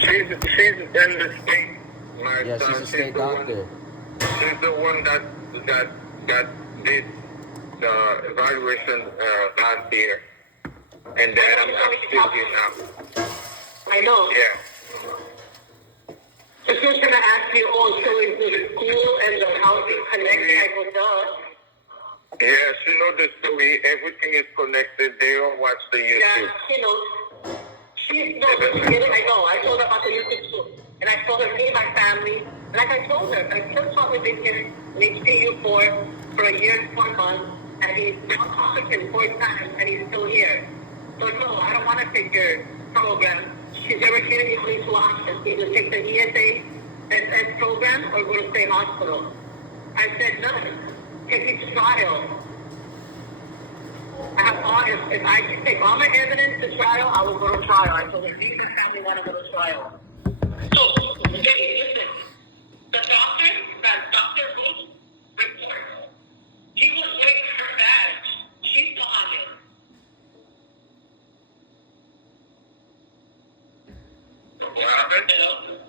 She's in the state. Yeah, she's a state doctor. She's the one that did the evaluation last year, and then I'm still here now. I know. Yeah. So she's gonna ask you, oh, so is the school and the house connect? I go, duh. Yeah, she knows the story. Everything is connected. They all watch the YouTube. Yeah, she knows. I know. I told her about the YouTube too. And I told her, see my family. Like I told her, I still talk with him in HPU for a year and 4 months. And he's now talked to him 4 times and he's still here. So no, I don't want to take your program. She's ever given me only 2 options. Either take the ESA SS program or go to state hospital. I said none. Take me to trial. I have all, if I can take all my evidence to trial, I will go to trial. I told her, me and my family want to go to trial. So, okay, listen. The doctor, that Dr. Ruth report, he was waiting for her badge. She's still on it. What happened? Hello?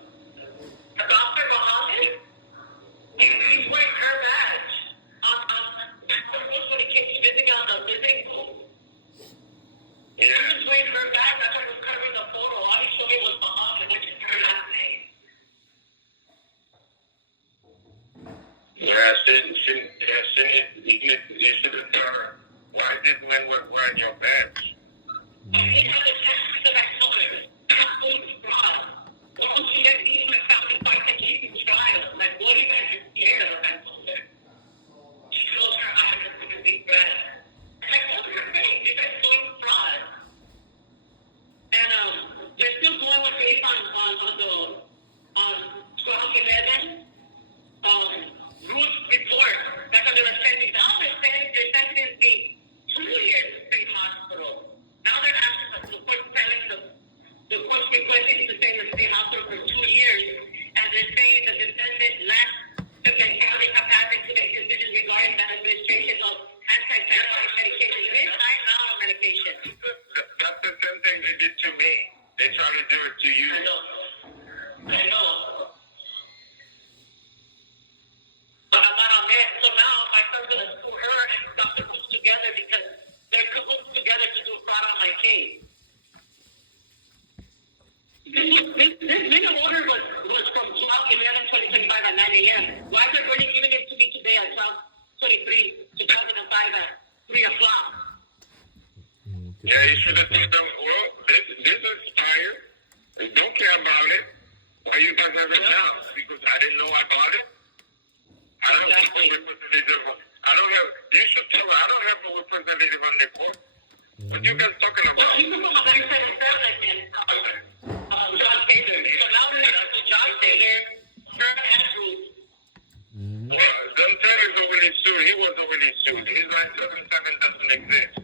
The doctor was on it. He's wearing her badge. Dr. Ruth, when he came visiting on the living room, he was wearing her badge. That's why he was covering the photo. All he showed me was the office, which is her last name. Yeah, you should have told her, why this man was wearing your badge? I think I was asking because I told her, I'm going to trial. Well, she didn't even found it by the case trial. Like, what are you guys scared of? I told her. She closed her eyes and took a deep breath. And I told her, hey, you guys doing fraud. And they're still going with based on the 12/11 Ruth report. That's what they were sending. Now they're sending the 2 years state hospital. Now they're asking the court telling the court's requesting to stay in the state hospital for 2 years, and they're saying the defendant left the mentality capacity to make decisions regarding the administration of anti-psychotic medication. This I'm not on medication. That's the same thing they did to me. They try to do it to you. I know. But I'm not on that. So now my son's going to sue her and Dr. Ruth together because they're cahoots together to do fraud on my case. This minute order was from 12/11/2025 at 9 a.m. Why is everybody giving it to me today at 12/23/2005 at 3 o'clock? Yeah, you should have told them, well, this is expired. Don't care about it. Why you guys have a job? Because I didn't know about it. I don't have a representative. You should tell her, I don't have a representative on the court. What you guys talking about? Well, people from 177 again, John Taylor. So now we're to John Taylor, her and Ruth. Well, John Taylor's already sued. He was already sued. His line 77 doesn't exist.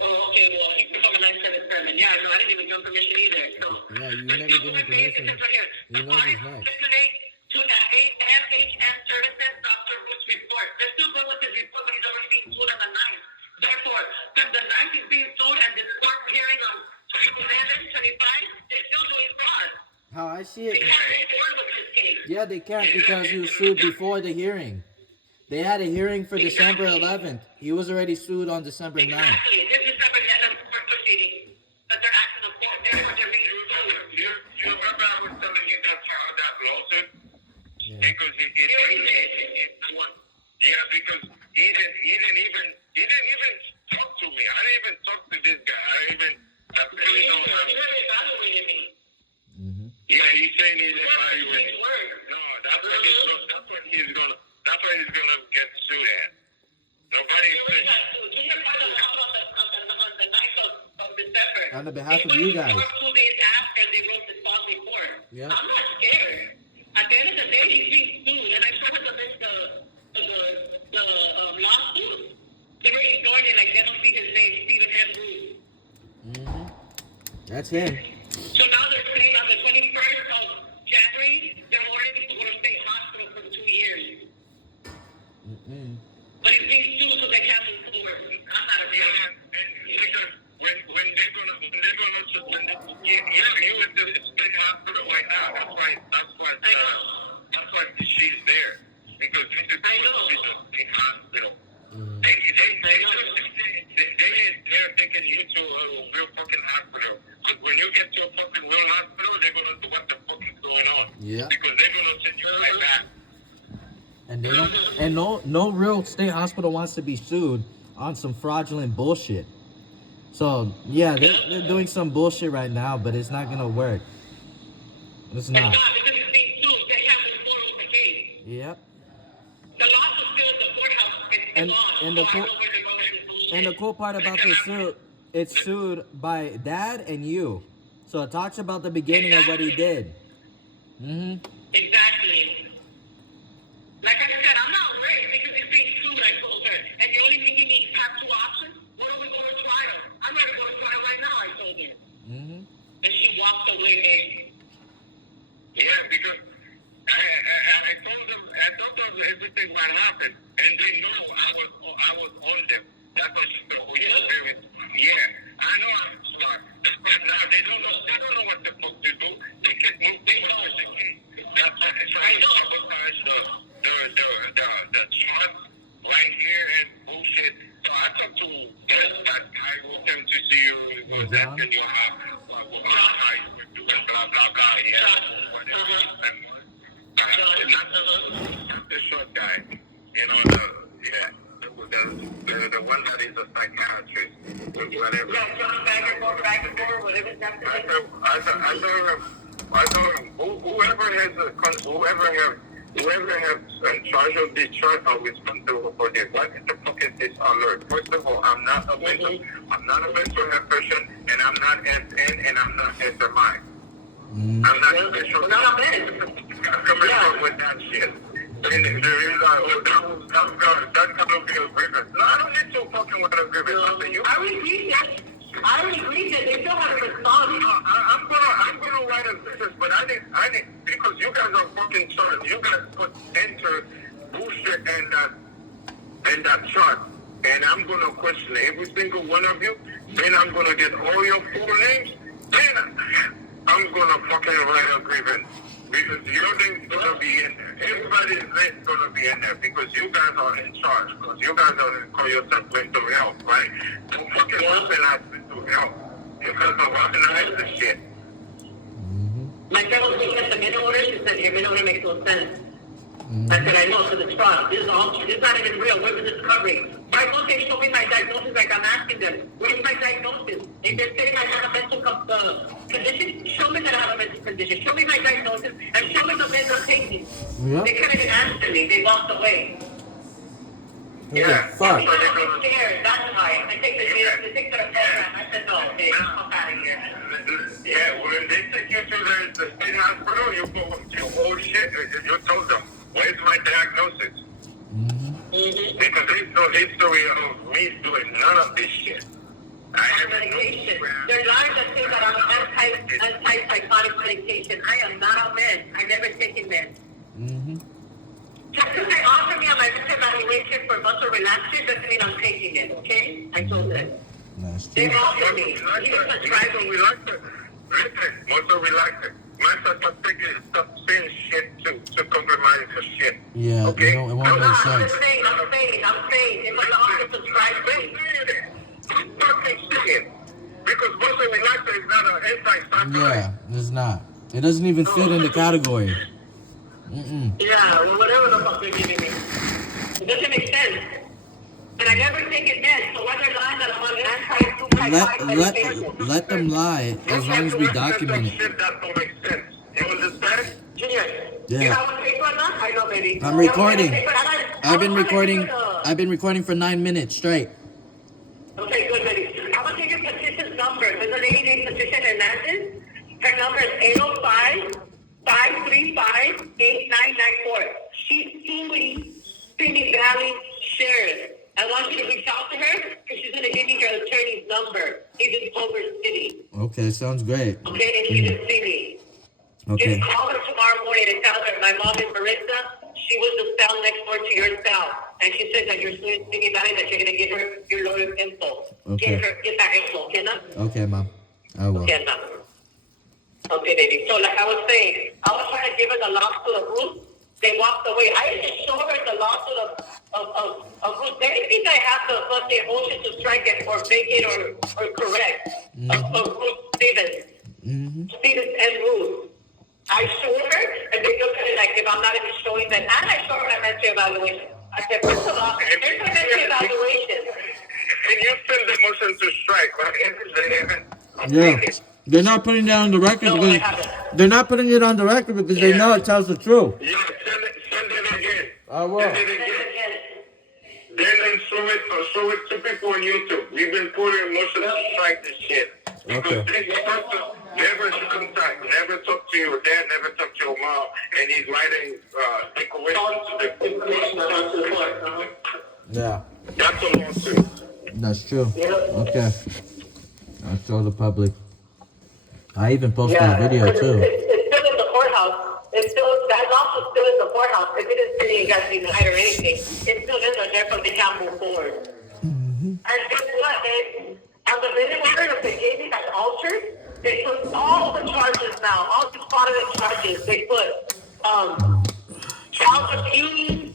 Oh, okay, well, he's from a 977. Yeah, no, I didn't even give him permission either. So, Yeah, you never give him permission. He knows he's not. To the MHM services, Dr. Ruth's report. They're still going with his report, but he's already being sued on the 9th. Therefore, the 9th is being sued and the court hearing on 11/25, they're still doing fraud. How I see it. They can't move forward with this case. Yeah, they can't because he was sued before the hearing. They had a hearing for December 11th. He was already sued on December 9th. Exactly. This is December 11th court proceeding that they're asking the court. They're being sued. You remember I was telling you that child that lawsuit? Yeah. Because it won. Yeah, because he didn't even talk to me. I didn't even talk to this guy. I really don't have. He never evaluated me. Yeah, he's saying he's evaluating. No, that's what he's gonna get sued at. Nobody said. On the behalf of you guys. 2 days after they wrote the false report. Yeah. I'm not scared. At the end of the day, he's being sued, and I showed him the lawsuit. They were ignoring it like they don't see his name, Stephen M. Ruth. That's him. So now they're saying on the 21st of January, they're ordering to go to state hospital for 2 years. But it's being sued so they can't move forward. I'm not a real man. Because when they're gonna suspend it, you went to the state hospital Yeah. Because they're gonna send you right back. And they don't. And no real state hospital wants to be sued on some fraudulent bullshit. So yeah, they're doing some bullshit right now, but it's not gonna work. It's not. Because it's being sued. They haven't closed the case. Yep. The lawsuit still in the courthouse. It's And lost. and So the I cool know where they're going with this bullshit. and the cool part about this suit, it's sued by Dad and you. So it talks about the beginning of what he did. Mhm. Exactly. Like I said, I'm not worried because it's being sued, I told her. And the only thing you need to have two options. Why don't we go to trial? I'm ready to go to trial right now, I told her. Mhm. And she walked away, babe. Yeah, because I told them everything what happened, and they know I was on them. That's what she said. Oh, you're very smart. Yeah, I know I'm smart, but now they don't know what the fuck to do. They can move things on the case. That's why they try to sabotage the trust right here and bullshit. So I talked to that guy who came to see you. Was asking you how you do it, blah blah blah. Yeah. Not the short guy, you know, the one that is a psychiatrist, whatever. Yeah, John back and forth, whatever that's I told him, whoever has in charge of this chart are responsible for this. What the fuck is this alert? First of all, I'm not a mental health person, and I'm not SN, and I'm not SMI. I'm not special. Coming up with that shit. And there is that's gonna be a grievance. No, I don't need to fucking with a grievance. I would agree that they still haven't responded. I'm gonna write a grievance, but I didn't because you guys are fucking charged. You guys put enter bullshit and that chart, and I'm gonna question every single one of you. Then I'm gonna get all your full names. Then I'm gonna fucking write a grievance. Because your name's gonna be in there. Everybody's name's gonna be in there because you guys are in charge. Because you guys are call yourself mental health, right? Don't fucking weaponize mental health. You guys are weaponize the shit. My friend was looking at the minute order. She said, your minute order makes no sense. I said, I know, because it's fraud. This is all true. This is not even real. Where's the discovery? Why don't they show me my diagnosis like I'm asking them? Where's my diagnosis? If they're saying I have a mental condition, show me that I have a mental condition. Show me my diagnosis and show me the meds I'm taking. Yep. They couldn't even answer me. They walked away. Yeah, Fuck. I was scared. That's why. I take the program. I said, no, okay, I'm out of here. Yeah, when they take you to the state hospital, you go with your whole shit. You told them, where's my diagnosis? Because there's no history of me doing none of this shit. I have Medication. There are lies that say that I'm on antipsychotic medication. I am not on meds. I never taken meds. Just because they offer me a medical evaluation for muscle relaxation doesn't mean I'm taking it, okay? I told them. That's They true. offer me. Even prescribing. Listen, muscle relaxer. Stop saying shit to compromise your shit. Yeah, Okay? it won't make I'm sense. saying. If a doctor prescribes it, Stop saying because muscle relaxer is not an antipsychotic. Yeah, it's not. It doesn't even fit in the category. yeah, well, whatever the fuck they're giving me. It doesn't make sense. And I never take it meds, so whether lying that I'm on antipsychotic medication. Let them lie as long as we document it. Shit that don't make sense. You understand? Junior, Yeah. you have a paper or not? I know, baby. I'm recording. You have a paper? I've been recording for 9 minutes straight. Okay, good, baby. I'm gonna take your petition's number. There's a lady named Petition Hernandez. Her number is 805-535-8994. She's Simi Valley Sheriff. I want you to reach out to her because she's gonna give me her attorney's number. He's in Culver City. Okay, sounds great. Okay, and she's in Simi. Okay. Just call her tomorrow morning and tell her my mom is Maritza. She was the cell next door to your cell. And she said that you're suing Simi Valley, that you're going to give her your lawyer's info. Okay. Get that info, okay, na? Okay, Mom. I will. Okay, na. Okay, baby. So, like I was saying, I was trying to give her the lawsuit of Ruth. They walked away. I didn't show her the lawsuit of Ruth. They didn't think I had the motion to strike it or vacate or correct of Ruth Stevens. Stevens and Ruth. I showed her, and said, and I showed my mental evaluation. I said, first of all, here's my mental evaluation. And you send the motion to strike, right? Yeah. They're not putting that on the record No, because I haven't. they're not putting it on the record because they know it tells the truth. Yeah, send it again. I will. Send it again. Then show it to people on YouTube. We've been putting motion to strike this shit. Because Okay. this person never contact, never talk to your dad, never talk to your mom, and he's writing declarations to the court. Yeah. That's a lawsuit. That's true. Okay. I'll show the public. I even posted a video too. It's still in the courthouse. It's still, that lawsuit's still in the courthouse. It didn't say you guys denied or anything. It's still in there, therefore they can't move forward. And guess what, babe? On the minute order that they gave me that's altered, they put all the charges now, all the fraudulent charges. They put child abuse.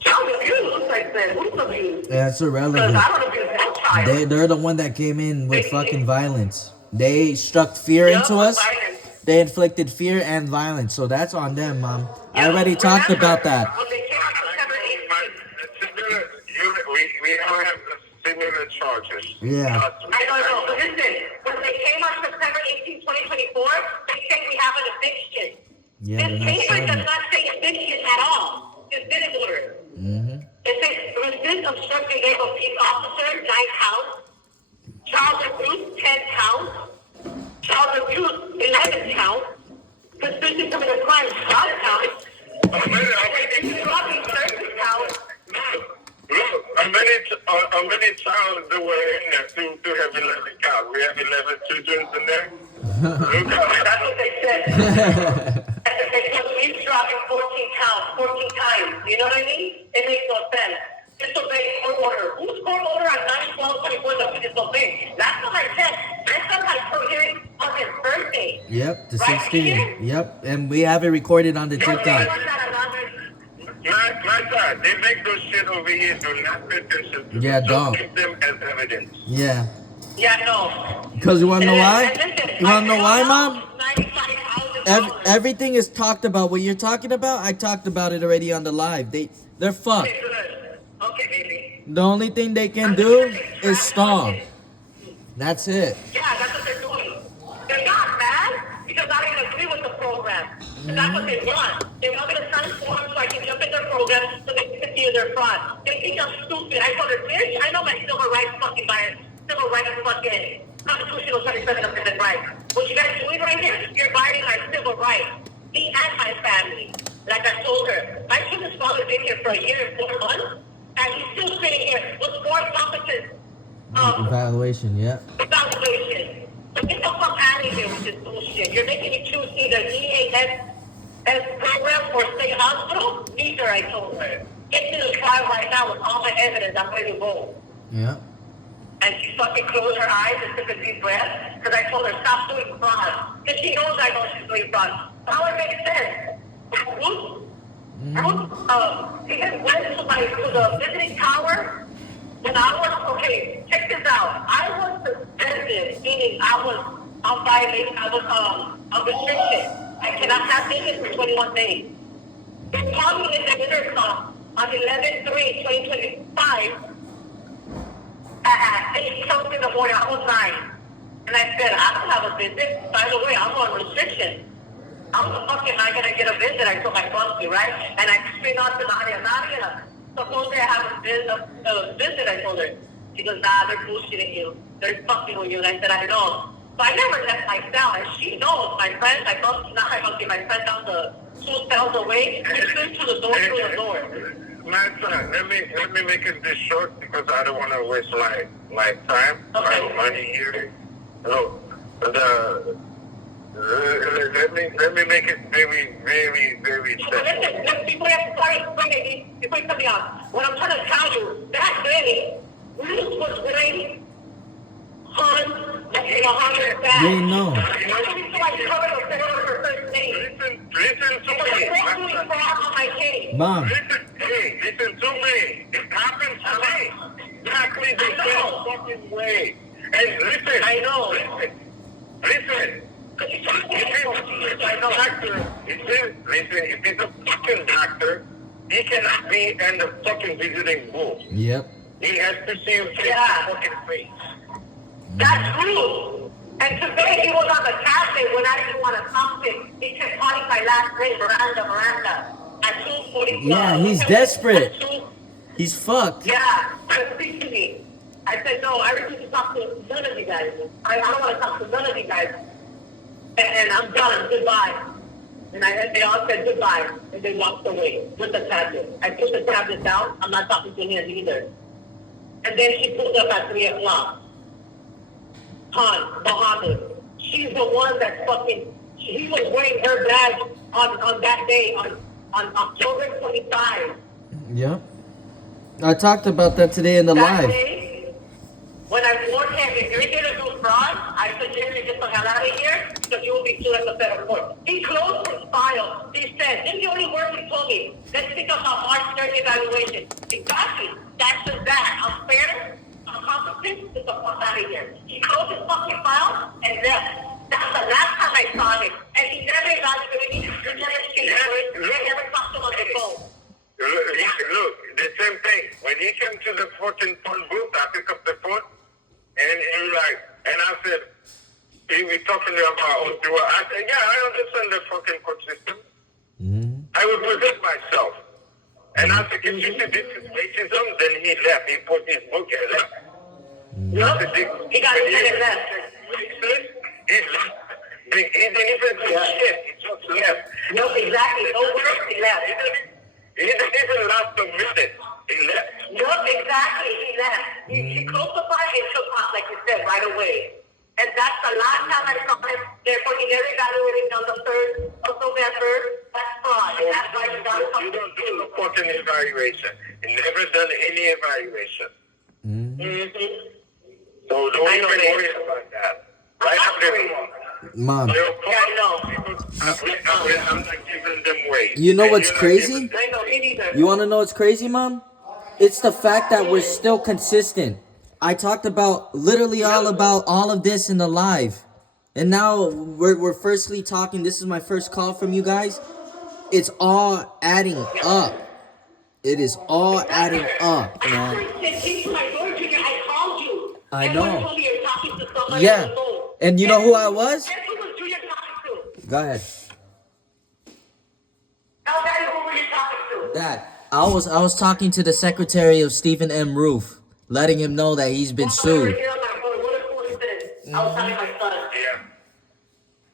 Child abuse looks like that. Who's abuse? Yeah, it's Because irrelevant. I don't abuse no child. They're the one that came in with fucking violence. They struck fear into us. Violence. They inflicted fear and violence. So that's on them, Mom. I already talked about that. When they came out September 18th. We all have similar charges. Yeah. I know, but listen, when they came on September 18, 2024, they say we have an eviction. Yeah, This they're not paper saying does it. not say eviction at all. It's minute order. Mm-hmm. It says resist obstructing aid of peace officer, 9 counts. Child abuse, 10 counts. Child abuse, 11 counts. Conspiracy to commit a crime, 12 counts. Dropping 30 counts. Look, how many child do we in there to have 11 counts? We have 11 children in there. Look That's what they said. And they said we've dropping 14 counts, 14 times. You know what I mean? It makes no sense. Disobey court order. Whose court order on 9/12/24 that we disobey? That's what I said. My son had court hearing on his birthday. Yep, the Right 16. here? Yep, and we have it recorded on the TikTok. My God, they make those shit over here. Do not pay attention to Yeah, them. don't. Just keep them as evidence. Yeah. Yeah, no. Because you want to know why? And listen, You want to know why, my Mom? $95,000. Everything is talked about. What you're talking about, I talked about it already on the live. They're fucked. Okay, good. Okay, baby. The only thing they can do is stall. That's it. Yeah, that's what they're doing. They're not mad because I didn't agree with the program. And that's what they want. They want me to transform so I can jump in their program so they can continue their fraud. They think I'm stupid. I told her, bitch, I know my civil rights fucking bias. Civil rights fucking constitutional 27 amendment rights. What you guys doing right here, you're violating my civil rights. Me and my family. Like I told her, my children's father's been here for a year and 4 months, and he's still sitting here with 4 competence. Evaluation, yeah. Evaluation. So get the fuck out of here with this bullshit. You're making me choose either EAS program or state hospital. Neither, I told her. Get to the trial right now with all my evidence. I'm ready to go. Yeah. And she fucking closed her eyes and took a deep breath because I told her stop doing fraud. Because she knows I know she's doing fraud. How it makes sense? Ruth, he just went to the visiting tower. And I was, okay, check this out. I was suspended, meaning I was on violation, I was on restriction. I cannot have business for 21 days. They called me in the intercom on 11/3/2025 at 8:00 in the morning. I was 9. And I said, I don't have a visit. By the way, I'm on restriction. How the fuck am I going to get a visit? I told my country, right? And I screamed out to Nadia, supposedly I have a visit, I told her. She goes, nah, they're bullshitting you. They're fucking with you. And I said, I know. So I never left my cell. And she knows, my friends, my friend down the 2 cells away. We stood to the door, through the door. My son, let me make it this short because I don't want to waste my time, my money here. So, let me make it very, very, very simple. Listen, before you cut me off, what I'm trying to tell you, that day, Ruth was wearing They know. Listen to me. Mom. Listen to me. It happened to me. Exactly the same fucking way. And listen. I know. Listen. If it's a fucking doctor. He cannot be in the fucking visiting booth. Yep. He has to see you face Yeah. to fucking face. That's Ruth. And today he was on the tablet when I didn't want to talk to him. He kept calling my last name, Miranda. At 2:40. Yeah, he's desperate. He's fucked. Yeah, speak to me. I said, no, I refuse to talk to none of you guys. I don't want to talk to none of you guys. And I'm done. Goodbye. And they all said goodbye. And they walked away with the tablet. I put the tablet down. I'm not talking to him either. And then she pulled up at 3 o'clock. Muhammad. She's the one that fucking, he was wearing her badge on that day, on October 25. Yep. I talked about that today in the That live. day, when I warned him, if you're going to do fraud, I suggest you get the hell out of here because you will be sued at the federal court. He closed his file. He said, this is the only word he told me. Let's think about March 3rd evaluation. Exactly. That's just that. I'm fair. I'm competent. Get the fuck out of here. He closed his fucking file and left. That's the last time I saw him. And he never evaluated me. He never changed words. He never talked to him on the phone. Look, the same thing. When he came to the fucking phone booth, I pick up the phone, and he like, and I said, he was talking about, I said, yeah, I understand the fucking court system. I will present myself. And I said, if you see this is racism, then he left. He put his book and left. He got his head and left. What he said, he left. He didn't even do shit. He just left. No, exactly. No words. He left. He didn't even last a minute. He left. No, exactly. He left. He closed the file and took off, like you said, right away. And that's the last time I saw him. Therefore, he never evaluated on the 3rd of November. That's fraud. And that's why he got You don't do the fucking evaluation. You never done any evaluation. So don't even worry about that. Right after Mom. Yeah, I know. I'm not giving them weight. You know what's crazy? I know, me neither. You want to know what's crazy, Mom? It's the fact that we're still consistent. I talked about literally all about all of this in the live. And now we're firstly talking. This is my first call from you guys. It's all adding up. It is all adding up, man. I called you. I know. Told me you're talking to somebody Yeah. on the phone. And you know who I was? Guess who was Junior talking to? Go ahead. Tell Daddy who were you talking to? Dad, I was talking to the secretary of Stephen M. Ruth, letting him know that he's been sued. I was telling my son. Yeah.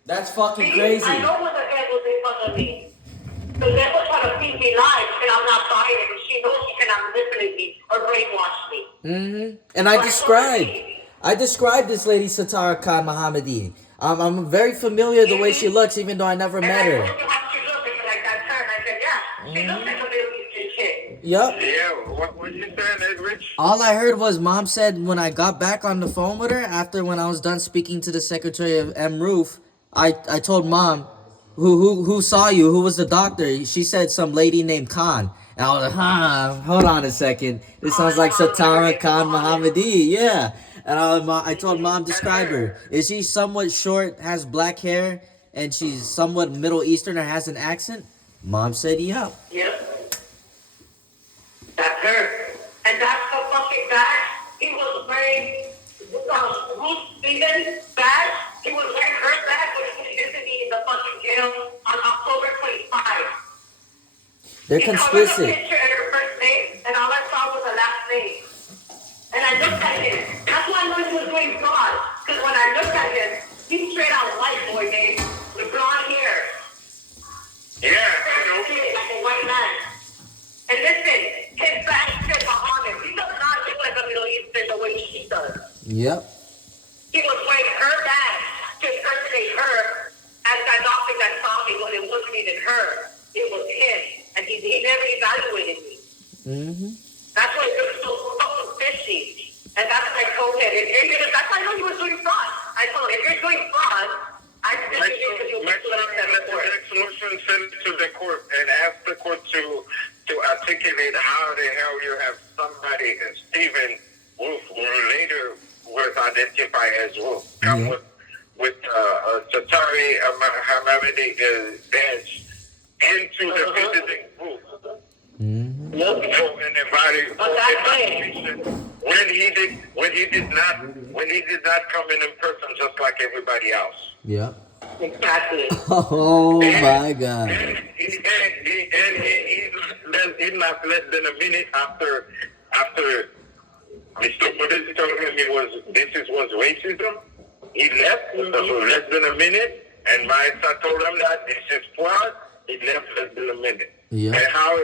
That's fucking See, crazy. I know what the heck was in front of me. Because they're trying to feed me lies, and I'm not buying it. And she knows she cannot manipulate me or brainwash me. And I described this lady Satara Khan Mohammadi. I'm very familiar the way she looks, even though I never met her. And I told you how she looked, and like that turn. I said, yeah, she looks like a Middle Eastern chick. Yup. Yeah, what was you saying, Rich? All I heard was Mom said when I got back on the phone with her, after when I was done speaking to the secretary of M. Ruth, I told Mom, who saw you? Who was the doctor? She said some lady named Khan. And I was like, hold on a second. This sounds like Satara Khan Mohammadi. Yeah. And I told Mom, describe her. Is she somewhat short, has black hair, and she's somewhat Middle Eastern or has an accent? Mom said, yeah. Yep. That's her. And that's the fucking badge. He was wearing Ruth Stevens' badge. He was wearing her badge when he was visiting me in the fucking jail on October 25. They're He covered the complicit. picture and her first name, and all I saw was the last name. And I looked at him. That's why I knew he was doing fraud. Because when I looked at him, he's straight out white boy, babe, with blonde hair. Yeah, I know. Like a white man. And listen, his back said Muhammad. He does not look like a Middle Eastern the way she does. Yep. He was wearing her badge to impersonate her as that doctor that saw me when it wasn't even her. It was him. And he never evaluated me. That's why it was so fishy. And that's what I told him. That's why I know he was doing fraud. I told him, if you're doing fraud, I think you should do Next motion send it to the court and ask the court to articulate how the hell you have somebody, Stephen Wolf, who later was identified as Wolf, come with Satari Mohammadi badge into the visiting booth. Yep. So in evaluation, when he did not come in person just like everybody else. Yeah. Exactly. Oh my God. He's not less than a minute after Mr. Buddha told him was racism. He left less than a minute, and Maritza told him that this is fraud. He left less than a minute. Yeah. And how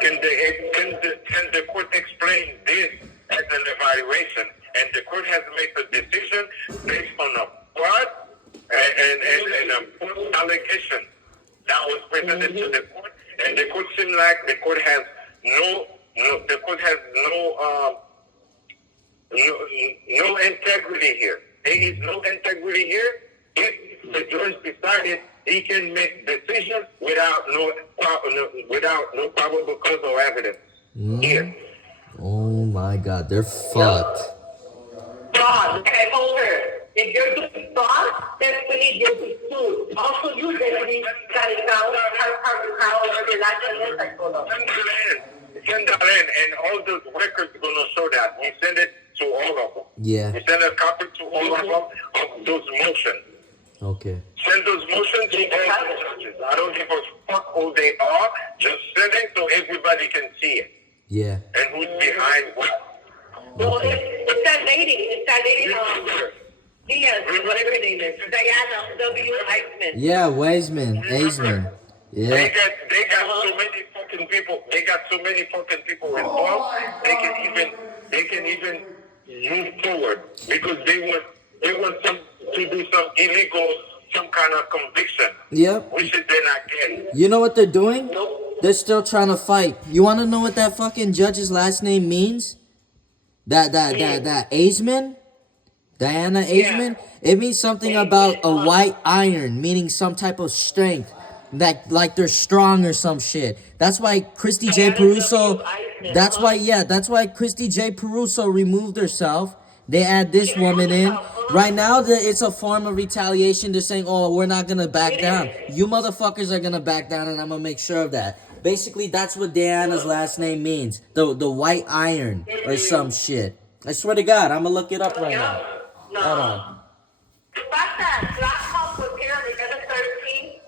can the court explain this as an evaluation? And the court has made a decision based on a fraud and a false allegation that was presented to the court, and the court seemed like the court has no integrity here. There is no integrity here. If the judge decided he can make decisions without no probable cause or evidence here. Oh my God, they're fucked. Fraud. Like I told her, if you're doing fraud, then we need you to be sued. Also, you definitely got it down. Send that in, and all those records are gonna show that. We send it to all of them. Yeah. We send a copy to all of them of those motions. Okay. Send those motions to all the judges. I don't give a fuck who they are. Just send it so everybody can see it. Yeah. And who's behind what. Well, it's that lady, Diaz, whatever her name is, Diana W. Eichmann. Yeah, Weisman. Eisman. Yeah. They got so many fucking people. They got so many fucking people involved. They can even move forward because they want to do some illegal, some kind of conviction. Yep. Which is they're not getting. You know what they're doing? Nope. They're still trying to fight. You want to know what that fucking judge's last name means? That Eisman? Diana Eisman? It means something about a white iron, meaning some type of strength. That like they're strong or some shit. That's why Christy J. Peruso. That's why Christy J. Peruso removed herself. They add this woman in. Right now, it's a form of retaliation. They're saying, "Oh, we're not gonna back down. You motherfuckers are gonna back down, and I'm gonna make sure of that." Basically, that's what Diana's last name means. The white iron or some shit. I swear to God, I'm gonna look it up right now. Hold on. The fact that last month was here on the 13th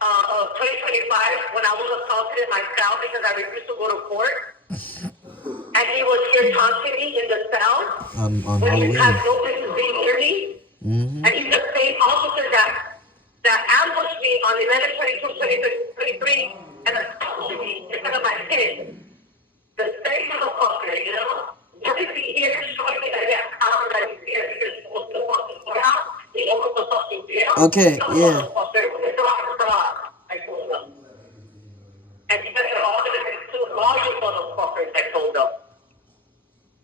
of 2025 when I was assaulted in my cell because I refused to go to court. And he was here taunting me in the cell On when he Halloween. had no business being near me. And he's the same officer that ambushed me on 11/22/2023 and assaulted me in front of my kids. The same motherfucker, you know? What is he here showing me that he has power that he's here because he's supposed to walk the courthouse? He opens the fucking jail. Okay, yeah. I told him. And he said all the two larger motherfuckers, I told him.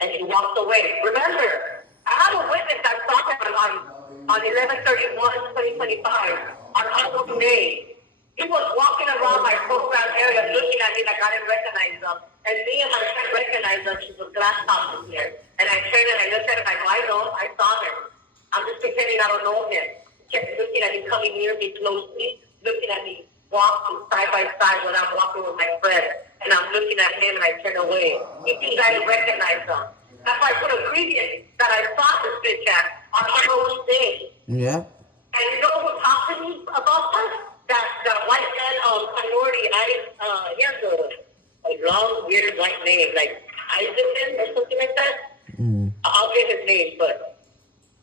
And he walked away. Remember, I have a witness that saw him on 11/31/2025 on Halloween Day. He was walking around my program area looking at me like I didn't recognize him. And me and my friend recognized him. She was glass top here. And I turned and I looked at him. I go, I know, I saw him. I'm just pretending I don't know him. Kept looking at him coming near me closely, looking at me walking side by side when I'm walking with my friend. And I'm looking at him and I turn away. He thinks I didn't recognize him. That's why I put a previous that I saw this bitch at on Halloween Day. Yeah. And you know who talked to me about that? That white man minority, he has a long, weird white name, like Isaacson or something like that. I'll get his name, but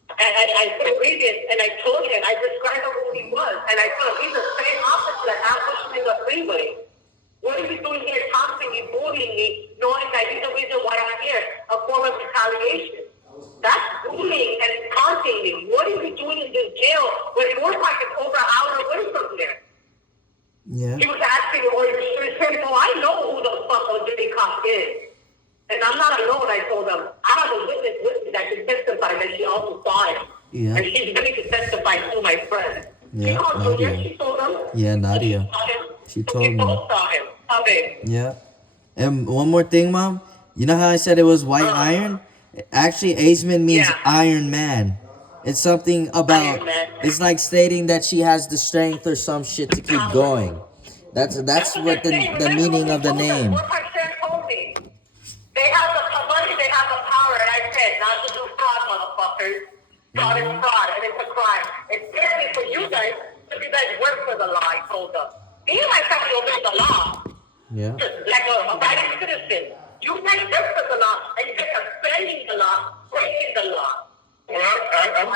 I put a previous, and I told him, I described him who he was, and I told him, he's the same officer that ambushed me in the freeway. What are you doing here taunting me, bullying me, knowing that he's the reason why I'm here, a form of retaliation? That's bullying and taunting me. What are you doing in this jail when your park is over an hour away from there? Yeah. He was asking me, well, I know who the fuck a Jimmy Cop is. And I'm not alone, I told him. I have a witness with me that can testify that she also saw him. Yeah. And she's ready to testify to my friend. Yeah, She called Nadia. Junior, she told him. Yeah, Nadia. She saw him. She told me. We both saw him. Okay. Yeah. And one more thing, Mom. You know how I said it was white iron? Actually, Eisman means Iron Man. It's something about. Iron Man. It's like stating that she has the strength or some shit to keep going. That's what the meaning of the name. What I said, Fraud is fraud, and it's a crime. Especially for you guys, because you guys work for the law, I told them. Me and my family obey the law. Yeah. Like a private citizen. You guys work for the law, and you guys are bending the law, breaking the law. Well, I'm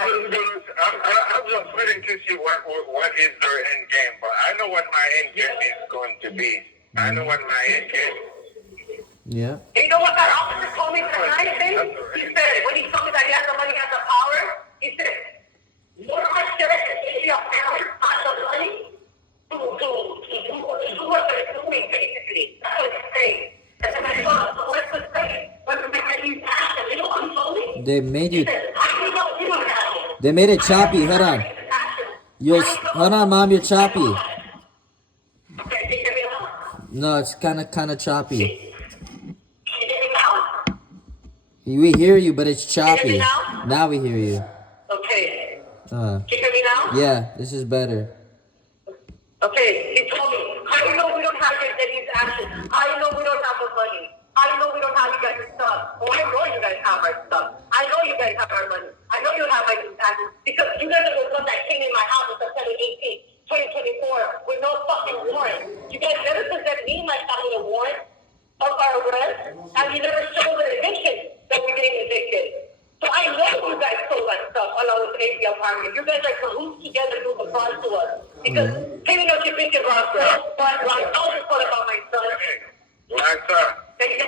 just waiting to see what is their end game, but I know what my end game is going to be. I know what my end game is. Yeah. And you know what that officer told me tonight, babe? He said, when he told me that he has the money, he has the power, he said, more much there is your power, not the money, to do what they're doing, basically. That's what he's saying. And then I thought, so what's the thing? When he's asking, you know what I'm told? They made you. He said, I know you don't have it. They made it choppy. Hold on. Hold on, Mom. You're choppy. Okay, can you hear me now? No, it's kind of choppy. Can you hear me now? We hear you, but it's choppy. now? Now we hear you. Okay. Uh. Can you hear me now? Yeah. This is better. Okay, he told me, how do you know we don't have your daddy's actions? How do you know we don't have the money? How do you know we don't have you guys' stuff? Oh, I know you guys have our stuff. I know you guys have our money. I know you have my actions. Because you guys are the ones that came in my house on September 18th, 2024 with no fucking warrant. You guys never present me and my family a warrant of our arrest, and you never showed the eviction that we're getting evicted. So I know you guys stole that stuff along with the AP apartment. You guys are cahoots together to do the fraud to us. Because Penny knows you're thinking wrong, but Ron told us what about my son. My son,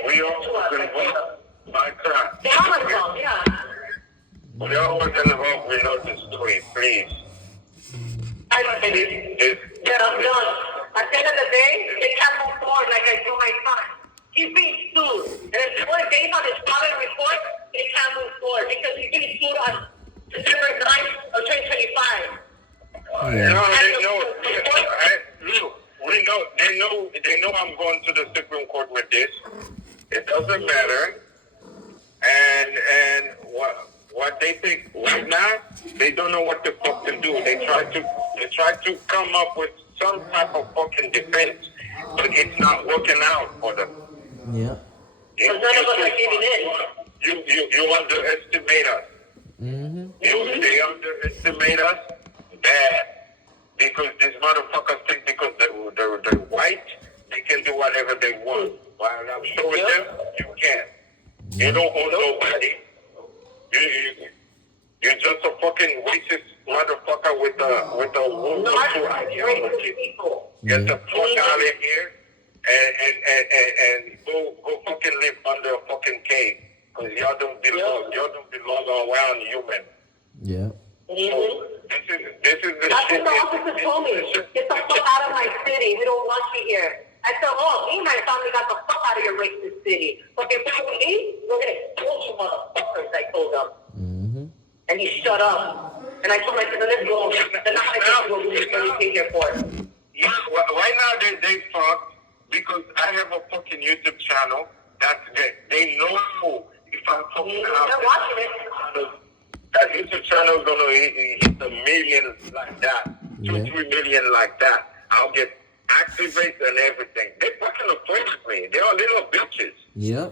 we all was involved. My son. They are involved, yeah. We all was involved. We know the story, please. I don't believe it. Yeah, I'm done. At the end of the day, they can't move forward like I do my son. He's being sued. And if one day on his father report, they can't move forward because he's being sued on December 9th of 2025. Yeah. No, they know I'm going to the Supreme Court with this. It doesn't matter. And what they think right now, they don't know what the fuck to do. They try to come up with some type of fucking defense, but it's not working out for them. Yeah. Because none of us are giving in. You underestimate us. Mm-hmm. They underestimate us bad. Because these motherfuckers think because they're white, they can do whatever they want. While I'm showing them, you can't. You don't own nobody. You're just a fucking racist motherfucker with a World War II ideology. Get the fuck out of here and go fucking live under a fucking cave. Because y'all don't belong around human. Yeah. Mm-hmm. This is the That's shit. what the officer told me. Get the fuck out of my city. We don't want you here. I said, oh, me and my family got the fuck out of your racist city. But if you leave, we're going to expose you motherfuckers, I told him. Mm-hmm. And he shut up. And I told him, I said, let's go. They're not going to do what we here for. Yeah, well, right now they fucked because I have a fucking YouTube channel that they know if I'm fucking out. They're watching it. That YouTube channel is gonna hit a million like that, 2-3 million like that. I'll get activated and everything. They're fucking afraid of me. They're little bitches. Yep.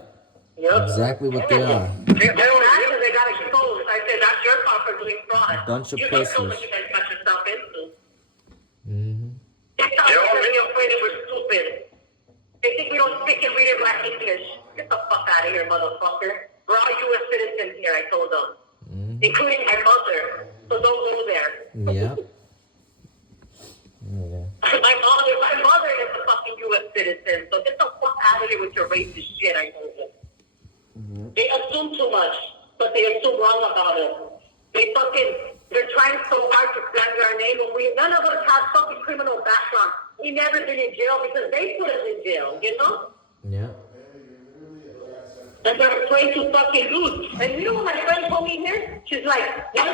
Exactly what they are. They don't answer. They got exposed. I said, that's your fault for doing fraud. Bunch of you don't know pussies. what you guys got yourself into. Mm-hmm. They thought they're afraid that we're stupid. They think we don't speak and read it like English. Get the fuck out of here, motherfucker. We're all U.S. citizens here, I told them. Including my mother. So don't go there. Yeah. My mother is a fucking U.S. citizen. So get the fuck out of here with your racist shit, I told them. Mm-hmm. They assume too much, but they assume wrong about it. They're trying so hard to slander our name, and none of us have fucking criminal background. We never been in jail because they put us in jail, you know? Yeah. And they're afraid to fucking lose. And you know what my friend told me here? She's like, why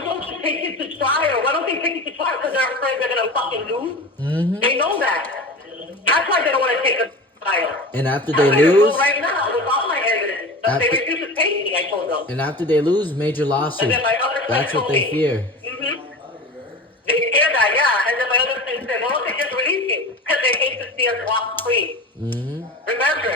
don't you take it to trial? Why don't they take it to trial? Because they're afraid they're gonna fucking lose. Mm-hmm. They know that. That's why they don't want to take a trial. And after they lose, right now with all my evidence, but they refuse to take me. I told them. And after they lose, major lawsuit. And then my other friend That's what they fear. Mm-hmm. They fear that, yeah. And then my other friend said, why don't they just release him? Because they hate to see us walk free. Mm-hmm. Remember,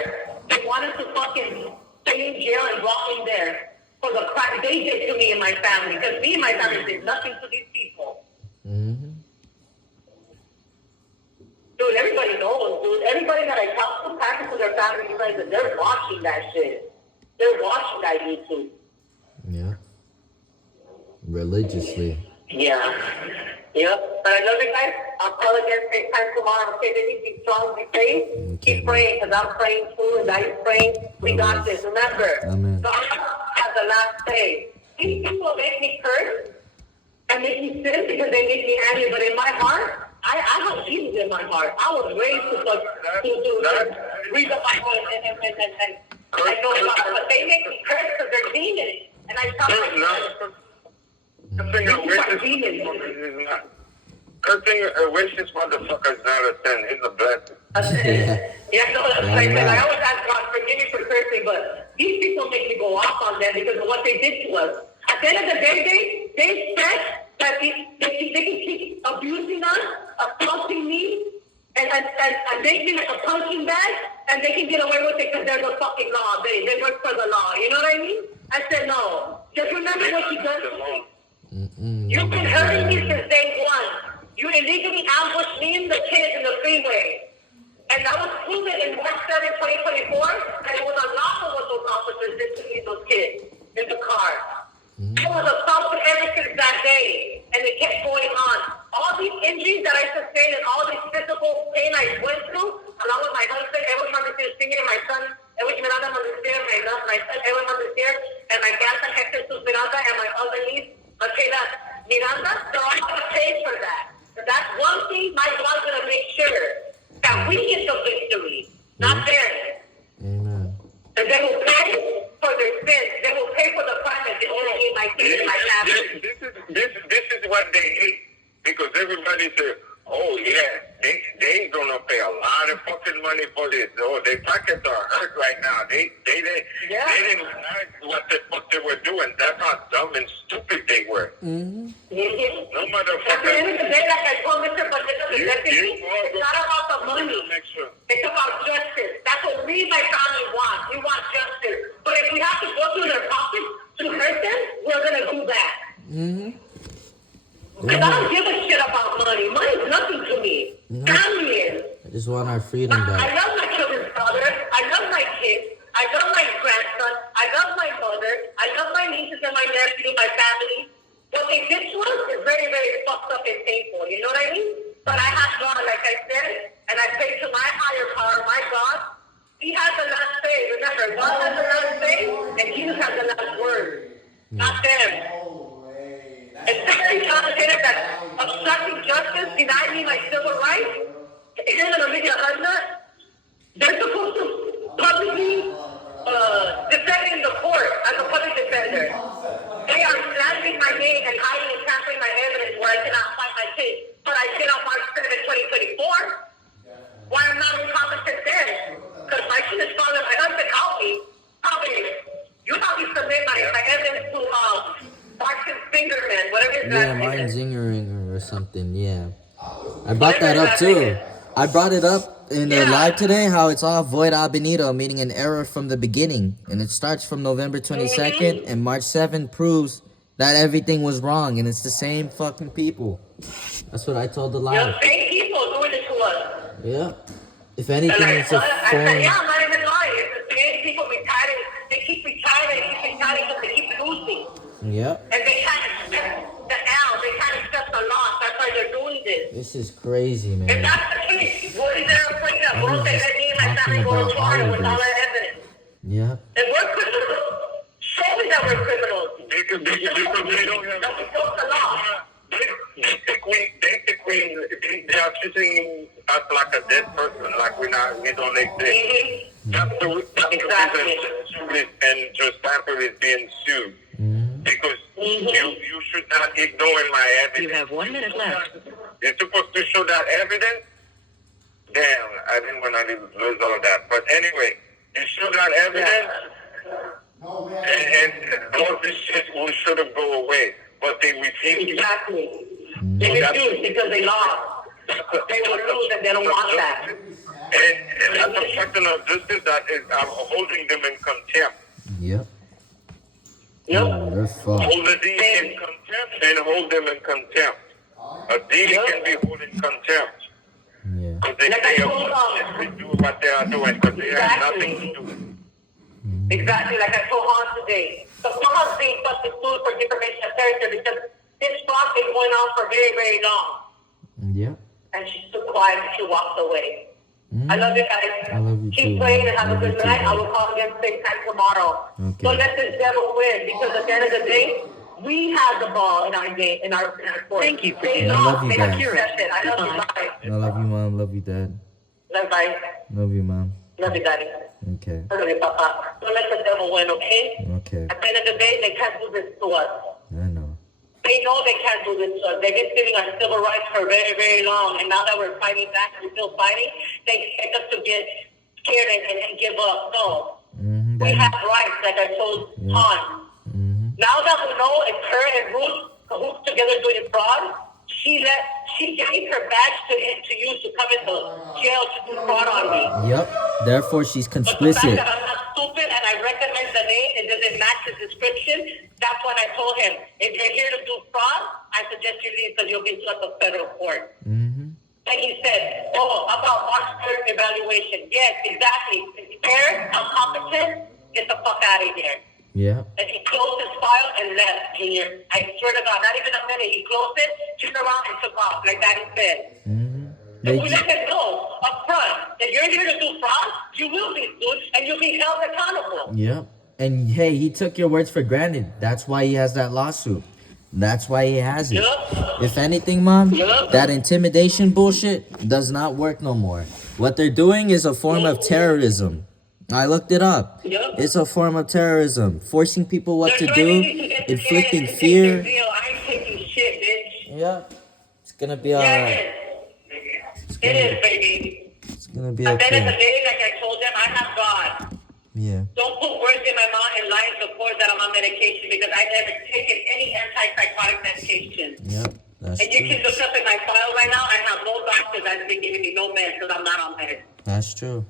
they wanted to fucking stay in jail and walk in there. for the crime they did to me and my family. Because me and my family did nothing to these people. Mm-hmm. Dude, everybody knows, dude. Everybody that I talk to, passes to their family friends, and they're watching that shit. They're watching that YouTube. Yeah. Religiously. Yeah. Yep. But I love you guys. I'll call again same time tomorrow. Okay, baby, be strong, be safe. Okay, Keep praying, because I'm praying too, and I'm praying. We got this. Remember, Amen. God has the last say. These people make me curse and make me sin because they make me angry, but in my heart, I have Jesus in my heart. I was raised to read the Bible and I know about it, but they make me curse because they're demons. And I tell myself, Cursing a racist motherfucker is not a sin. It's a blessing. Yeah, no, that's right. I always ask God, forgive me for cursing, but these people make me go off on them because of what they did to us. At the end of the day, they said that they can keep abusing us, assaulting me, and make me like a punching bag, and they can get away with it because there's a fucking law. They work for the law. You know what I mean? I said, no. Just remember what you done to me. You've been hurting me since day one. You illegally ambushed me and the kids in the freeway. And that was proven in March 7, 2024, and it was unlawful what those officers did to me and those kids in the car. I was assaulted ever since that day, and it kept going on. All these injuries that I sustained and all this physical pain I went through, along with my husband, everyone understands singing, and my son, Maritza Miranda, my son, everyone understands, and my grandson, Hector Miranda, and my other niece, Maritza Miranda, they're all going to pay for that. But that's one thing my God's going to make sure, that we get the victory, not them. Amen. And they will pay for their sins. They will pay for the crime that they only hate my kids and my family. This is what they hate. Because everybody says, oh yeah, they gonna pay a lot of fucking money for this. Oh, their pockets are hurt right now. They didn't realize what the fuck they were doing. That's how dumb and stupid they were. Mm-hmm. No motherfucker. At the end of the day, like I told Mr. it's not about the money. It's about justice. That's what we, my family, want. We want justice. But if we have to go through their pockets to hurt them, we're gonna do that. Mm-hmm. Because I don't give a shit about money. Money's nothing to me. No. Family is. I just want our freedom I back. love my children's father. I love my kids. I love my grandson. I love my mother. I love my nieces and my nephew, my family. What they did to us is very, very fucked up and painful. You know what I mean? But I have God, like I said, and I pray to my higher power, my God. He has the last say. Remember, God has the last say, and Jesus has the last word. Not them. It's very complicated that obstructing justice, denying me my civil rights, isn't going to make a hundred. They're supposed to publicly defending the court as a public defender. They are slandering my name and hiding and tampering my evidence where I cannot fight my case. But I did on March 7, 2024. Why I'm not incompetent then? Because my shit father, my husband helped me. You helped me submit my evidence to Martin Fingerman, whatever his Yeah, name Martin is. Zingeringer or something, yeah. I brought that up too. I brought it up in the live today, how it's all void ab initio, meaning an error from the beginning. And it starts from November 22nd, and March 7th proves that everything was wrong, and it's the same fucking people. That's what I told the live. The same people doing it to us. Yeah. If anything, And it's a I said, form. yeah, I'm not even lying. It's the same people retiring. They keep retiring because they keep losing. Yep. And they can't accept the L. They can't accept the loss. That's why they're doing this. This is crazy, If man. that's the case, what is there afraid of? I What was if they just let me and my talking family go about to trial all of with all this. that evidence? Yeah. If we're criminals, show me that we're criminals. Because they don't have. That we broke the law. They are treating us like a dead person, like we don't exist. That's the reason and Joe is being sued. Because you should not ignore my evidence. You have 1 minute left. You're supposed to show that evidence. Damn, I didn't want to lose all of that. But anyway, you show that evidence, and all this shit should have go away. But they refuse. Exactly. They refuse because they lost. They will lose and they don't want that. And that's a question of justice that is holding them in contempt. Yep. Yep. Oh, they're fucked. Hold the deed in contempt and hold them in contempt. A deed can be held in contempt. Yeah. Because they Like I say told, they do what they are doing, but they have nothing to do. exactly, like I told Han today. So Han's being fucking sued for defamation of character because this fraud is going on for very, very long. Yeah. And she stood quiet and she walked away. I love you guys. I love you Keep too, praying man. and have a Love good you too, night. I man. will call again same time tomorrow. Okay. Don't let this devil win because at the end of the day, we had the ball in our game, in our court. Thank you for They I love lost. you They guys. accepted. I love you, bye. I love you, mom. Love you, dad. Love, bye. Love you, mom. Love you, daddy. Okay. I love you, papa. Don't let the devil win, okay? Okay. At the end of the day, they can't do this to us. I know. They know they can't do this to us. They've been stealing our civil rights for very, very long. And now that we're fighting back and we're still fighting, they expect us to get scared and give up. No. We have rights, like I told Han. Now that we know it's her and Ruth cahoots together doing fraud, she gave her badge to use to come into jail to do fraud on me. Yep. Therefore, she's But the fact complicit. that I'm not stupid and I recognize the name, it doesn't match the description, that's when I told him, if you're here to do fraud, I suggest you leave because you'll be swept to federal court. And he said, oh, about March 3rd evaluation. Yes, exactly. It's fair, I'm competent, get the fuck out of here. Yeah. And he closed his file and left, Junior. I swear to God, not even a minute. He closed it, turned around, and took off, like Daddy said. They If we let him know up front that you're here to do fraud, you will be sued and you'll be held accountable. Yep. And hey, he took your words for granted. That's why he has that lawsuit. That's why he has it. Yup. If anything, mom, Yup. that intimidation bullshit does not work no more. What they're doing is a form of terrorism. I looked it up. Yup. It's a form of terrorism. Forcing people what to They're do, threatening you to get inflicting scared and take their fear. deal. I ain't taking shit, bitch. Yep. It's gonna be Yeah, alright. it is. It is, baby. It's gonna be At the end of the okay. day, like I told them, I have God. Yeah. Don't put words in my mouth and lie and support that I'm on medication because I never taken any antipsychotic medication. Yep. That's And you true. can look up in my file right now. I have no doctor that's been giving me no meds because I'm not on meds. That's true.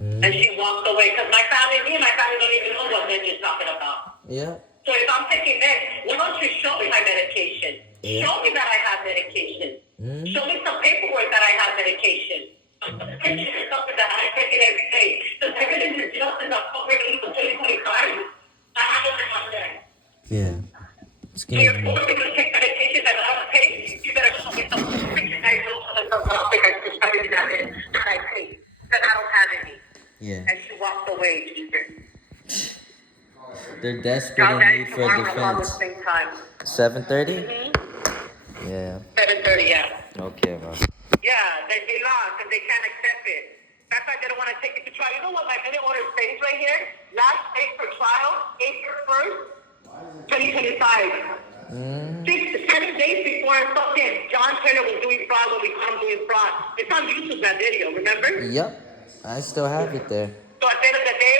And she walked away because me and my family don't even know what meds you're talking about. Yeah. So if I'm taking meds, why don't you show me my medication? Yeah. Show me that I have medication. Show me some paperwork that I have medication. Picture or something that I take it every day. Because I've been in the jail since October 2025. I haven't done that. Yeah. It's So you're gonna be. forcing me to take medication that I don't take. You better show me some pictures I do so that I think I prescribed that I take. But I don't have any. Yeah. And she walked away. They're desperate in need for defense. Same time. 7:30. Yeah. 7:30, yeah. Okay, man. Yeah, they lost and they can't accept it. That's why they don't want to take it to trial. You know what my minute order says right here? Last date for trial, April 1st, 2025. 7 days before fucking John Taylor was doing fraud when we caught him doing fraud. It's on YouTube, that video, remember? Yep. I still have it there. So at the end of the day,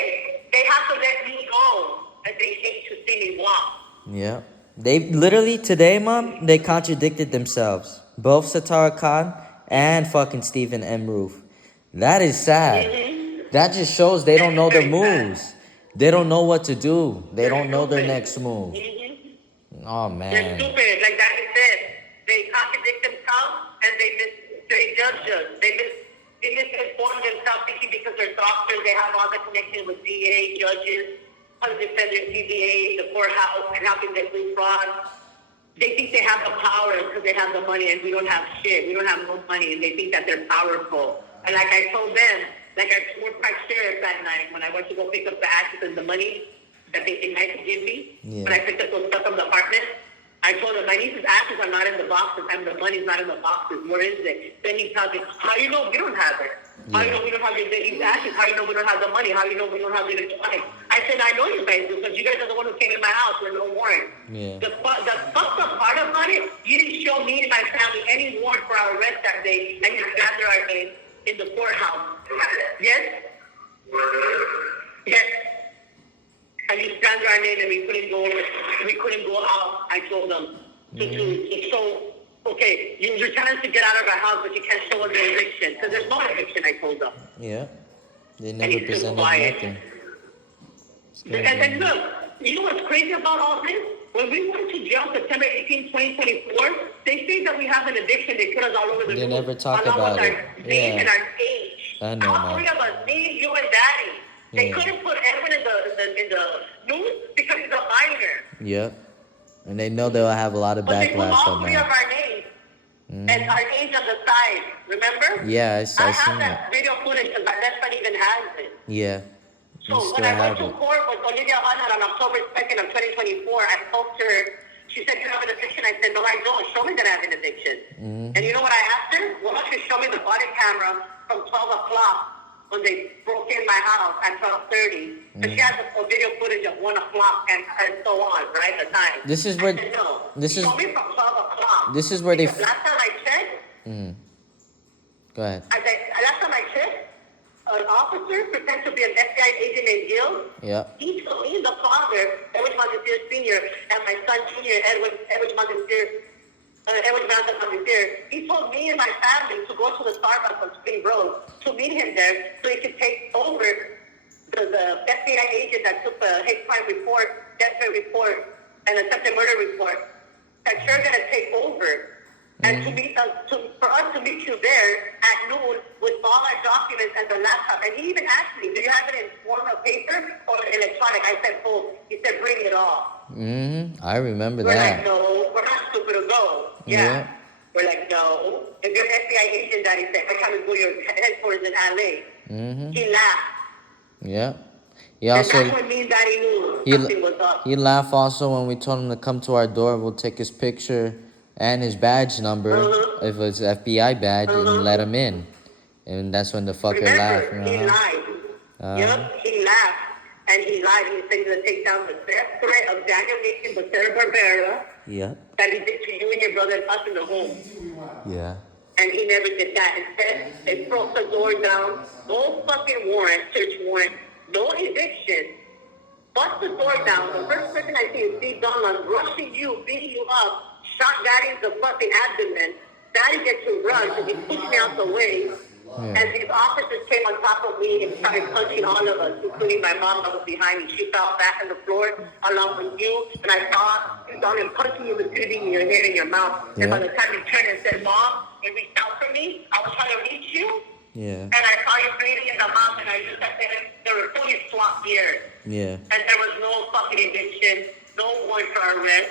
they have to let me go and they hate to see me walk. Yeah. They literally today, mom, they contradicted themselves. Both Satara Khan and fucking Stephen M. Ruth. That is sad. That just shows they don't know their moves. They don't know what to do. They don't know their next move. Oh They're man. stupid, like Daddy said. They contradict themselves and they judge us. They misinform themselves thinking because they're doctors, they have all the connection with DA, judges, other defenders, CBA, the courthouse, and helping them do fraud. They think they have the power because they have the money and we don't have shit. We don't have no money and they think that they're powerful. And like I told them, like I told my sheriff that night when I went to go pick up the ashes and the money that they think I could give me, when I picked up those stuff from the apartment, I told him, my niece's ashes are not in the boxes and the money's not in the boxes. Where is it? Then he tells me, how you know we don't have it? How you know we don't have these ashes? How you know we don't have the money? How you know we don't have the electronics? I said, I know you guys do because you guys are the one who came in my house with no warrant. Yeah. The fucked up part about it, you didn't show me and my family any warrant for our arrest that day and you gathered our name in the courthouse. Yes? Yes. And you stand our name and we couldn't go out, I told them. To show, okay, you're telling us to get out of our house, but you can't show us the eviction. Because there's no eviction, I told them. Yeah. They And never he's still presented quiet. nothing. And then look, You know what's crazy about all this? When we went to jail September 18, 2024, they say that we have an addiction. They put us all over the They news. never talk along about with it. our name Yeah. and our age. I know, All man. three of us, me, you, and Daddy. They Yeah. couldn't put Edwin in the news because he's a minor. Yep. And they know they'll have a lot of But they put backlash all on three of that. our names and our age on the side. Remember? Yeah, I I seen have that. that video footage because my best friend even has it. Yeah. So You when still I went have to it. court with Olivia Hunter on October 2nd of 2024, I spoke to her. She said, you have an addiction. I said, no, I don't. Show me that I have an addiction. And you know what I asked her? Why don't you show me the body camera from 12 o'clock when they broke in my house at 12:30? Because she has a video footage of 1 o'clock and so on, right? The time. This is where- I said, no. this is- Show me from 12 o'clock. this is where they Because last time I checked, Go ahead. last time I checked, an officer pretends to be an FBI agent named Gil. Yeah. He told me, the father, Edwin Montesier Sr., and my son Junior, Edwin Montesier, Edwin Miranda Montesier, he told me and my family to go to the Starbucks on Spring Road to meet him there so he could take over the FBI agent that took the hate crime report, death threat report, and attempted murder report. That you're going to take over. And to meet us, for us to meet you there at noon with all our documents and the laptop. And he even asked me, do you have it in form of paper or electronic? I said both. He said, bring it all. I remember We're that. like, no, we're not stupid to go. Yeah. We're like, no. If you're an FBI agent, Daddy said, I come and go to your headquarters in LA. He laughed. Yeah. He And also that's when me and Daddy knew something was up. he laughed also when we told him to come to our door. We'll take his picture and his badge number, if it's FBI badge, and let him in. And that's when the fucker laughed. Remember, he lied. Yep, he laughed. And he lied. He said he's going to take down the death threat of Daniel Nation, Becerra Barbera, Yeah. that he did to you and your brother and us in the home. Yeah. And he never did that. Instead, they broke the door down. No fucking warrant, search warrant. No eviction. Bust the door down. The first person I see is Steve Donlan rushing you, beating you up, shot Daddy in the fucking abdomen. Daddy gets to run, so he pushed me out the way. And these officers came on top of me and started punching all of us, including my mom that was behind me. She fell back on the floor along with you. And I saw Steve Donlan punching you with breathing in your head and your mouth. And by the time you turned and said, Mom, you reached out for me, I was trying to reach you. Yeah. And I saw you breathing in the mouth, and I just said, there were fully swapped years. Yeah. And there was no fucking eviction, no warrant for arrest.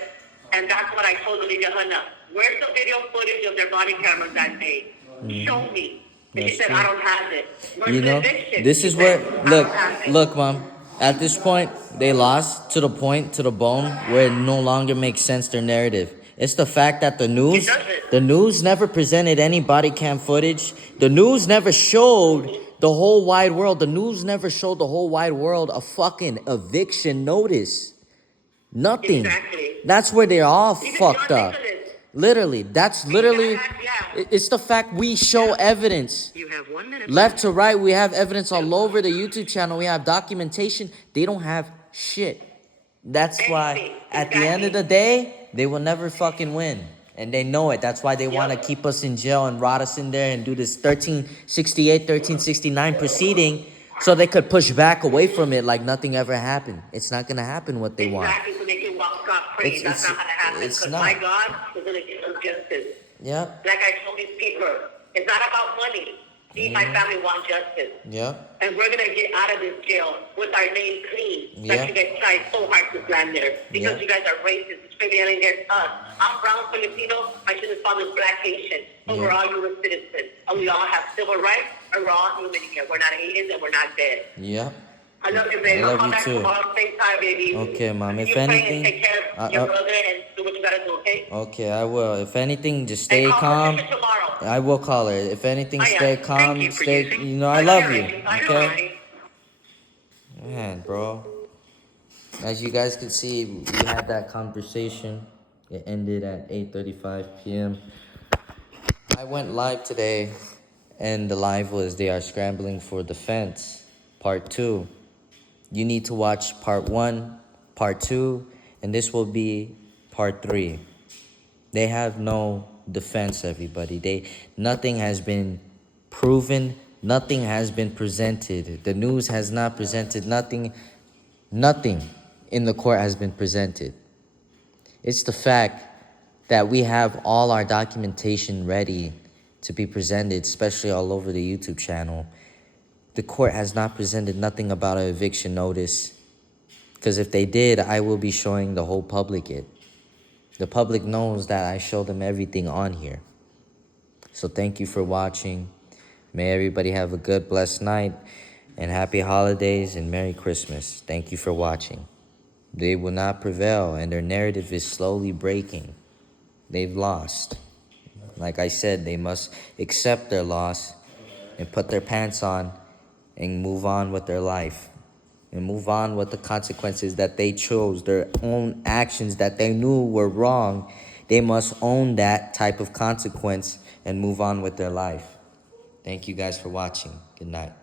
And that's what I told Olivia Hunter. Where's the video footage of their body cameras that day? Show me. And she said, I don't have it. Where's You the know, eviction? this She is said, where, "I don't have it." look, Mom. At this point, they lost to the point, to the bone, where it no longer makes sense, their narrative. It's the fact that the news never presented any body cam footage. The news never showed the whole wide world. The news never showed the whole wide world a fucking eviction notice. Nothing. Exactly. That's where they're all Even fucked John up. Nicholas. Literally, that's literally, Yeah. it's the fact we show evidence. You have 1 minute. Left to right, we have evidence all over the YouTube channel. We have documentation. They don't have shit. That's why, at the end of the day, they will never fucking win. And they know it. That's why they want to keep us in jail and rot us in there and do this 1368, 1369 proceeding so they could push back away from it like nothing ever happened. It's not going to happen what they want. Exactly, so they can walk scot-free. That's not going to happen. It's Because not. my God is going to give us justice. Yep. Like I told these people, it's not about money. Me and my family want justice. Yep. And we're going to get out of this jail with our name clean. Yeah. Like you guys tried so hard to land there. Because Yeah. you guys are racist, discriminating against us. I'm brown Filipino. My children's father's black Haitian. So Yeah. we're all U.S. citizens. And we all have civil rights. And we're all human here. We're not aliens and we're not dead. Yep. I love you, baby. I love I'll come you back too. tomorrow, same time, baby. Okay, Mom. If You pray and anything, take care of your brother and do what you gotta do, okay? okay, I will. If anything, just stay And call calm. Patricia tomorrow. I will call her. If anything, Oh, yeah. stay Thank calm. you for Stay. using- You know, I love you. I know, Okay. right? Man, bro. As you guys can see, we had that conversation. It ended at 8:35 p.m. I went live today, and the live was They Are Scrambling for Defense, Part 2. You need to watch Part 1, Part 2, and this will be Part 3. They have no defense, everybody. Nothing has been proven. Nothing has been presented. The news has not presented nothing. Nothing. in the court has been presented. It's the fact that we have all our documentation ready to be presented, especially all over the YouTube channel. The court has not presented nothing about an eviction notice, because if they did, I will be showing the whole public it. The public knows that I show them everything on here. So thank you for watching. May everybody have a good, blessed night, and happy holidays and Merry Christmas. Thank you for watching. They will not prevail, and their narrative is slowly breaking. They've lost. Like I said, they must accept their loss and put their pants on and move on with their life. And move on with the consequences that they chose, their own actions that they knew were wrong. They must own that type of consequence and move on with their life. Thank you guys for watching. Good night.